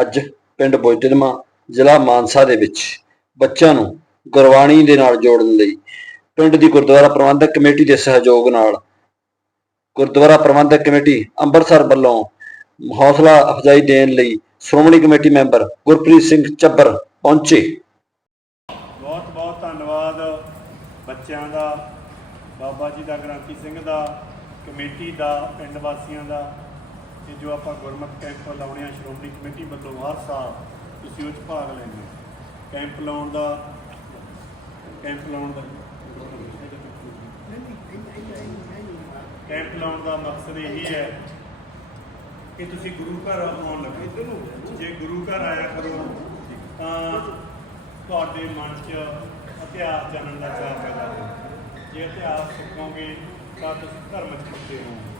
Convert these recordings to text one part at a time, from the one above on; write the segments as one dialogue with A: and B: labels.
A: ਅੱਜ ਪਿੰਡ ਬੋਇਦਰਮਾ ਜ਼ਿਲ੍ਹਾ ਮਾਨਸਾ ਦੇ ਵਿੱਚ ਬੱਚਿਆਂ ਨੂੰ ਗੁਰਬਾਣੀ ਦੇ ਨਾਲ ਜੋੜਨ ਲਈ ਪਿੰਡ ਦੀ ਗੁਰਦੁਆਰਾ ਪ੍ਰਬੰਧਕ ਕਮੇਟੀ ਦੇ ਸਹਿਯੋਗ ਨਾਲ ਗੁਰਦੁਆਰਾ ਪ੍ਰਬੰਧਕ ਕਮੇਟੀ ਅੰਮ੍ਰਿਤਸਰ ਵੱਲੋਂ ਹੌਸਲਾ ਅਫਜ਼ਾਈ ਦੇਣ ਲਈ ਸ਼੍ਰੋਮਣੀ ਕਮੇਟੀ ਮੈਂਬਰ ਗੁਰਪ੍ਰੀਤ ਸਿੰਘ ਚੱਬਰ ਪਹੁੰਚੇ।
B: ਬਹੁਤ ਬਹੁਤ ਧੰਨਵਾਦ ਬੱਚਿਆਂ ਦਾ, ਬਾਬਾ ਜੀ ਦਾ ਗ੍ਰਾਂਤੀ ਸਿੰਘ ਦਾ, ਕਮੇਟੀ ਦਾ, ਪਿੰਡ ਵਾਸੀਆਂ ਦਾ। ਤੇ ਜੋ ਆਪਾਂ ਗੁਰਮਤ ਕੈਂਪ ਲਾਉਣੇ ਆ, ਸ਼੍ਰੋਮਣੀ ਕਮੇਟੀ ਵੱਲੋਂ ਹਰ ਸਾਲ ਤੁਸੀਂ ਉਹ 'ਚ ਭਾਗ ਲੈਂਦੇ ਹੋ। ਕੈਂਪ ਲਾਉਣ ਦਾ, ਕੈਂਪ ਲਾਉਣ ਦਾ। ਕੈਂਪ ਲਾਉਣ ਦਾ ਮਕਸਦ ਇਹ ਹੈ ਕਿ ਤੁਸੀਂ ਗੁਰੂ ਘਰ ਆਉਣ ਲੱਗੇ। ਜੇ ਗੁਰੂ ਘਰ ਆਇਆ ਕਰੋ, ਤਾਂ ਤੁਹਾਡੇ ਮਨ 'ਚ ਇਤਿਹਾਸ ਜਾਣਨ ਦਾ ਚਾਅ ਪੈਦਾ ਹੋਵੇ ਜੇ ਇਤਿਹਾਸ ਸਿੱਖੋਗੇ, ਤਾਂ ਤੁਸੀਂ ਧਰਮ 'ਚ ਪੱਕੇ ਰਹੋਗੇ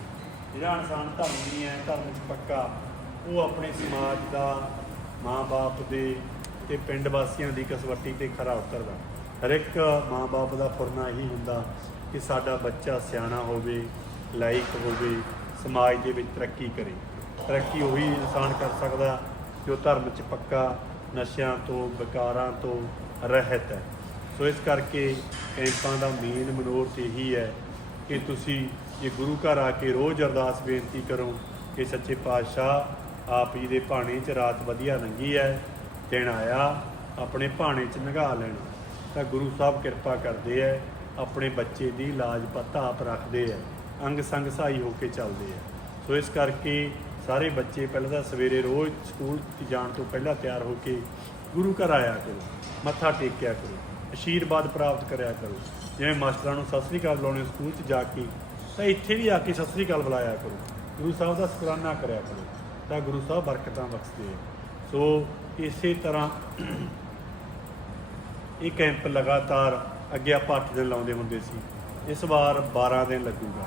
B: ਜਿਹੜਾ ਇਨਸਾਨ ਧਰਮੀ ਹੈ, ਧਰਮ 'ਚ ਪੱਕਾ, ਉਹ ਆਪਣੇ ਸਮਾਜ ਦਾ ਮਾਂ-ਬਾਪ ਦੇ ਤੇ ਪਿੰਡ ਵਾਸੀਆਂ ਦੀ ਕਸਵੱਟੀ ਤੇ ਖਰਾ ਉਤਰਦਾ। ਹਰ ਇੱਕ ਮਾਂ-ਬਾਪ ਦਾ ਫੁਰਨਾ ਇਹੀ ਹੁੰਦਾ ਕਿ ਸਾਡਾ ਬੱਚਾ ਸਿਆਣਾ ਹੋਵੇ, ਲਾਇਕ ਹੋਵੇ, ਸਮਾਜ ਦੇ ਵਿੱਚ ਤਰੱਕੀ ਕਰੇ। ਤਰੱਕੀ ਉਹੀ ਇਨਸਾਨ ਕਰ ਸਕਦਾ ਜੋ ਧਰਮ 'ਚ ਪੱਕਾ, ਨਸ਼ਿਆਂ ਤੋਂ, ਵਿਕਾਰਾਂ ਤੋਂ ਰਹਿਤ ਹੈ। ਸੋ ਇਸ ਕਰਕੇ ਕੈਂਪਾਂ ਦਾ ਮੇਨ ਮਨੋਰਥ ਇਹੀ ਹੈ ਕਿ ਤੁਸੀਂ ਜੇ ਗੁਰੂ ਘਰ ਆ ਕੇ ਰੋਜ਼ ਅਰਦਾਸ ਬੇਨਤੀ ਕਰੋ ਕਿ ਸੱਚੇ ਪਾਤਸ਼ਾਹ ਆਪ ਜੀ ਦੇ ਭਾਣੇ 'ਚ ਰਾਤ ਵਧੀਆ ਲੰਘੀ ਹੈ, ਦਿਨ ਆਇਆ, ਆਪਣੇ ਭਾਣੇ 'ਚ ਨਗਾ ਲੈਣਾ। ਤਾਂ ਗੁਰੂ ਸਾਹਿਬ ਕਿਰਪਾ ਕਰਦੇ ਐ ਆਪਣੇ ਬੱਚੇ ਦੀ ਲਾਜ ਪੱਤਾ ਆਪ ਰੱਖਦੇ ਐ ਅੰਗ ਸੰਗ ਸਹਾਈ ਹੋ ਕੇ ਚੱਲਦੇ ਐ ਸੋ ਇਸ ਕਰਕੇ ਸਾਰੇ ਬੱਚੇ ਪਹਿਲਾਂ ਤਾਂ ਸਵੇਰੇ ਰੋਜ਼ ਸਕੂਲ ਜਾਣ ਤੋਂ ਪਹਿਲਾਂ ਤਿਆਰ ਹੋ ਕੇ ਗੁਰੂ ਘਰ ਆਇਆ ਕਰੋ, ਮੱਥਾ ਟੇਕਿਆ ਕਰੋ, ਅਸ਼ੀਰਵਾਦ ਪ੍ਰਾਪਤ ਕਰਿਆ ਕਰੋ। ਜਿਵੇਂ ਮਾਸਟਰਾਂ ਨੂੰ ਸਤਿ ਸ੍ਰੀ ਅਕਾਲ ਬੁਲਾਉਣੇ ਸਕੂਲ 'ਚ ਜਾ ਕੇ, ਤਾਂ ਇੱਥੇ ਵੀ ਆ ਕੇ ਸਤਿ ਸ੍ਰੀ ਅਕਾਲ ਬੁਲਾਇਆ ਕਰੋ। ਗੁਰੂ ਸਾਹਿਬ ਦਾ ਸ਼ੁਕਰਾਨਾ ਕਰਿਆ ਕਰੋ, ਤਾਂ ਗੁਰੂ ਸਾਹਿਬ ਬਰਕਤਾਂ ਬਖਸ਼ਦੇ ਆ। ਸੋ ਇਸੇ ਤਰ੍ਹਾਂ ਇਹ ਕੈਂਪ ਲਗਾਤਾਰ ਅੱਗੇ ਆਪਾਂ 8 ਦਿਨ ਲਾਉਂਦੇ ਹੁੰਦੇ ਸੀ। ਇਸ ਵਾਰ 12 ਦਿਨ ਲੱਗੂਗਾ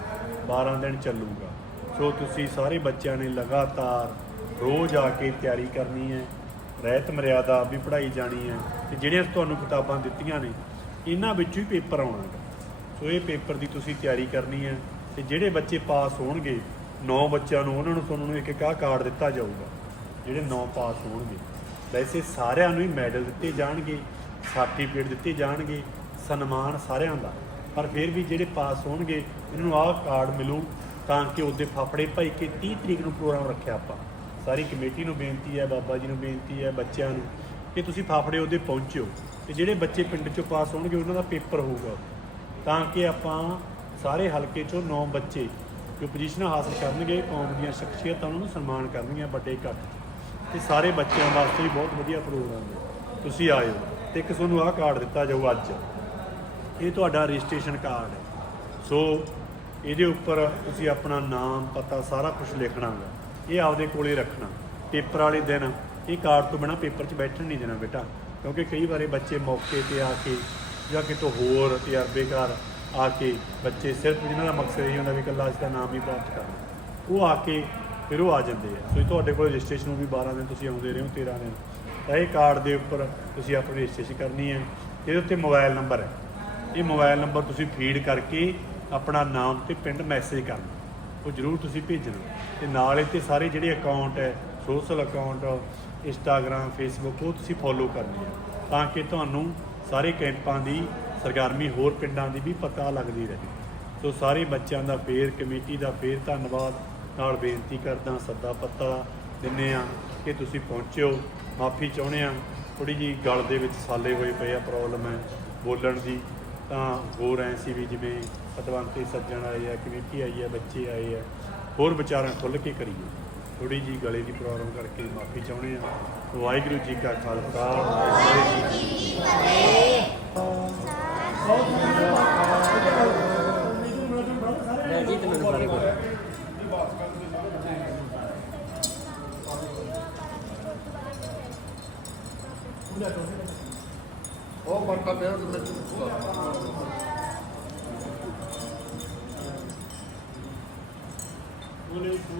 B: 12 ਦਿਨ ਚੱਲੂਗਾ। ਸੋ ਤੁਸੀਂ ਸਾਰੇ ਬੱਚਿਆਂ ਨੇ ਲਗਾਤਾਰ ਰੋਜ਼ ਆ ਕੇ ਤਿਆਰੀ ਕਰਨੀ ਹੈ, ਰਹਿਤ ਮਰਿਆਦਾ ਵੀ ਪੜ੍ਹਾਈ ਜਾਣੀ ਹੈ, ਤੇ ਜਿਹੜੀਆਂ ਤੁਹਾਨੂੰ ਕਿਤਾਬਾਂ ਦਿੱਤੀਆਂ ਨੇ ਇਹਨਾਂ ਵਿੱਚੋਂ ਹੀ ਪੇਪਰ ਆਉਣਾ ਗਾ। ਸੋ ਇਹ ਪੇਪਰ ਦੀ ਤੁਸੀਂ ਤਿਆਰੀ ਕਰਨੀ ਹੈ ਤੇ ਜਿਹੜੇ ਬੱਚੇ ਪਾਸ ਹੋਣਗੇ 9 ਬੱਚਿਆਂ ਨੂੰ, ਉਹਨਾਂ ਨੂੰ ਤੁਹਾਨੂੰ ਇੱਕ ਇੱਕ ਆਹ ਕਾਰਡ ਦਿੱਤਾ ਜਾਊਗਾ, ਜਿਹੜੇ 9 ਪਾਸ ਹੋਣਗੇ। ਵੈਸੇ ਸਾਰਿਆਂ ਨੂੰ ਹੀ ਮੈਡਲ ਦਿੱਤੇ ਜਾਣਗੇ ਸਰਟੀਫਿਕੇਟ ਦਿੱਤੇ ਜਾਣਗੇ, ਸਨਮਾਨ ਸਾਰਿਆਂ ਦਾ। ਪਰ ਫਿਰ ਵੀ ਜਿਹੜੇ ਪਾਸ ਹੋਣਗੇ, ਇਹਨਾਂ ਨੂੰ ਆਹ ਕਾਰਡ ਮਿਲੂ ਤਾਂ ਕਿ ਉਹਦੇ ਫਾਫੜੇ ਭਾਈ ਕੇ 30 ਤਰੀਕ ਨੂੰ ਪ੍ਰੋਗਰਾਮ ਰੱਖਿਆ ਆਪਾਂ। ਸਾਰੀ ਕਮੇਟੀ ਨੂੰ ਬੇਨਤੀ ਹੈ, ਬਾਬਾ ਜੀ ਨੂੰ ਬੇਨਤੀ ਹੈ, ਬੱਚਿਆਂ ਨੂੰ। ਕਿ ਤੁਸੀਂ ਫਾਫੜੇ ਉਹਦੇ ਪਹੁੰਚਿਓ ਤੇ ਜਿਹੜੇ ਬੱਚੇ ਪਿੰਡ ਚੋਂ ਪਾਸ ਹੋਣਗੇ ਉਹਨਾਂ ਦਾ ਪੇਪਰ ਹੋਊਗਾ। ਤਾਂ ਕਿ ਆਪਾਂ ਸਾਰੇ ਹਲਕੇ ਚੋਂ 9 ਬੱਚੇ ਜੋ ਪੋਜੀਸ਼ਨਾਂ ਹਾਸਲ ਕਰਨਗੇ, ਕੌਮ ਦੀਆਂ ਸ਼ਖਸੀਅਤਾਂ ਉਹਨਾਂ ਨੂੰ ਸਨਮਾਨ ਕਰਨਗੀਆਂ ਵੱਡੇ ਇਕੱਠ। 'ਚ। ਤੇ ਸਾਰੇ ਬੱਚਿਆਂ ਵਾਸਤੇ ਵੀ ਬਹੁਤ ਵਧੀਆ ਪ੍ਰੋਗਰਾਮ ਹੈ। ਤੁਸੀਂ ਆਇਓ ਤੇ ਇੱਕ ਤੁਹਾਨੂੰ ਆਹ ਕਾਰਡ ਦਿੱਤਾ ਜਾਊ ਅੱਜ। ਇਹ ਤੁਹਾਡਾ ਰਜਿਸਟ੍ਰੇਸ਼ਨ ਕਾਰਡ ਹੈ। ਸੋ ਇਹਦੇ ਉੱਪਰ ਤੁਸੀਂ ਆਪਣਾ ਨਾਮ, ਪਤਾ ਸਾਰਾ ਕੁਝ ਲਿਖਣਾ ਗਾ। ਇਹ ਆਪਦੇ ਕੋਲੇ ਰੱਖਣਾ। ਪੇਪਰ ਵਾਲੇ ਦਿਨ ਇਹ ਕਾਰਡ ਤੋਂ ਬਿਨਾ ਪੇਪਰ 'ਚ ਬੈਠਣ ਨਹੀਂ ਦੇਣਾ ਬੇਟਾ, ਕਿਉਂਕਿ ਕਈ ਵਾਰੇ ਬੱਚੇ ਮੌਕੇ ਤੇ ਆ ਕੇ ਜਾਂ ਕਿਤੋਂ ਹੋਰ ਤਜਰਬੇਕਾਰ ਆ ਕੇ ਬੱਚੇ ਸਿਰਫ ਜਿਹਨਾਂ ਦਾ ਮਕਸਦ ਇਹ ਹੁੰਦਾ ਵੀ ਇਕੱਲਾ ਅੱਜ ਦਾ ਨਾਮ ਹੀ ਪ੍ਰਾਪਤ ਕਰਨਾ ਉਹ ਆ ਕੇ ਫਿਰ ਉਹ ਆ ਜਾਂਦੇ ਆ। ਸੋ ਤੁਹਾਡੇ ਕੋਲ ਰਜਿਸਟ੍ਰੇਸ਼ਨ ਨੂੰ ਵੀ 12 ਦਿਨ ਤੁਸੀਂ ਆਉਂਦੇ ਰਹੇ ਹੋ 13 ਦਿਨ। ਤਾਂ ਇਹ ਕਾਰਡ ਦੇ ਉੱਪਰ ਤੁਸੀਂ ਆਪਣੀ ਰਜਿਸਟ੍ਰੇਸ਼ਨ ਕਰਨੀ ਹੈ। ਇਹਦੇ ਉੱਤੇ ਮੋਬਾਈਲ ਨੰਬਰ ਹੈ। ਇਹ ਮੋਬਾਈਲ ਨੰਬਰ ਤੁਸੀਂ ਫੀਡ ਕਰਕੇ ਆਪਣਾ ਨਾਮ ਤੇ ਪਿੰਡ ਮੈਸੇਜ ਕਰਨਾ। ਉਹ ਜਰੂਰ ਤੁਸੀਂ ਭੇਜਣਾ। ਤੇ ਨਾਲ ਇੱਥੇ ਸਾਰੇ ਜਿਹੜੇ ਅਕਾਊਂਟ ਹੈ ਸੋਸ਼ਲ ਅਕਾਊਂਟ ਇੰਸਟਾਗ੍ਰam ਫੇਸਬੁੱਕ, ਉਹ ਤੁਸੀਂ ਫੋਲੋ ਕਰਨੇ ਆ ਤਾਂ ਕਿ ਤੁਹਾਨੂੰ ਸਾਰੇ ਕੈਂਪਾਂ ਦੀ, ਸਰਗਰਮੀ ਹੋਰ ਪਿੰਡਾਂ ਦੀ ਵੀ ਪਤਾ ਲੱਗਦੀ ਰਹੇ। ਸੋ ਸਾਰੇ ਬੱਚਿਆਂ ਦਾ ਫੇਰ, ਕਮੇਟੀ ਦਾ ਫੇਰ ਧੰਨਵਾਦ। ਨਾਲ ਬੇਨਤੀ ਕਰਦਾ, ਸੱਦਾ ਪੱਤਾ ਦਿੰਨੇ ਆ ਕਿ ਤੁਸੀਂ ਪਹੁੰਚਿਓ। ਮਾਫੀ ਚਾਹੁੰਦੇ ਆ ਥੋੜੀ ਜੀ ਗਲ ਦੇ ਵਿੱਚ ਸਾਲੇ ਹੋਏ ਪਏ ਆ ਪ੍ਰੋਬਲਮ ਹੈ ਬੋਲਣ ਦੀ। ਤਾਂ ਹੋਰ ਐ ਸੀ ਵੀ ਜਿਵੇਂ ਪਤਵੰਤੇ ਸੱਜਣ ਆਏ ਆ, ਕਮੇਟੀ ਆਈ ਆ, ਬੱਚੇ ਆਏ ਆ। ਹੋਰ ਵਿਚਾਰਾਂ ਖੁੱਲ ਕੇ ਕਰੀਏ। ਥੋੜੀ ਜੀ ਗਲੇ ਦੀ ਪ੍ਰੋਬਲਮ ਕਰਕੇ ਮਾਫੀ ਚਾਹੁੰਦੇ ਆ ਵਾਹਿਗੁਰੂ ਜੀ ਕਾ ਖਾਲਸਾ, ਵਾਹਿਗੁਰੂ ਜੀ ਕੀ ਫਤਿਹ।
C: ਉਹ ਮਰਕਾ ਪਿਆ ਤੇ ਮੈਂ
B: ਉਹਨੇ